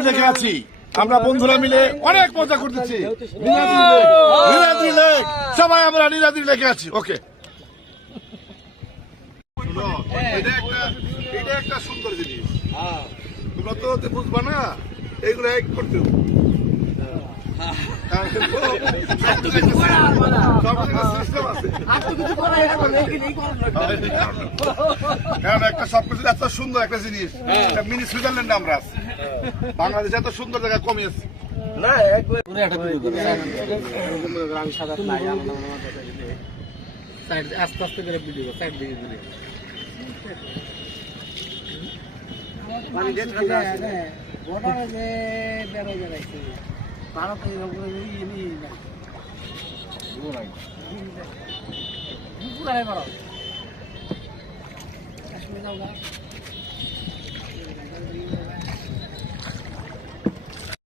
নীলাদ্রি লেকে আছি। আমরা বন্ধুরা মিলে অনেক মজা করতেছি। সবাই আমরা নীলাদ্রি লেকে আছি। ওকে। এটা একটা একটা সুন্দর জিনিস। তোমরা তো বুঝবা না এগুলো এক করতে একটা সবকিছু এত সুন্দর একটা জিনিস একটা মিনি সুইজারল্যান্ডে আমরা আছি। বাংলাদেশ এত সুন্দর জায়গা কমে আছে। আস্তে আস্তে করে ভিডিও সাইড দিকে দিলে। বর্ডারে যে বেড়ে উপরে ইয়ে নিয়ে কাশ্মীর যাও গা।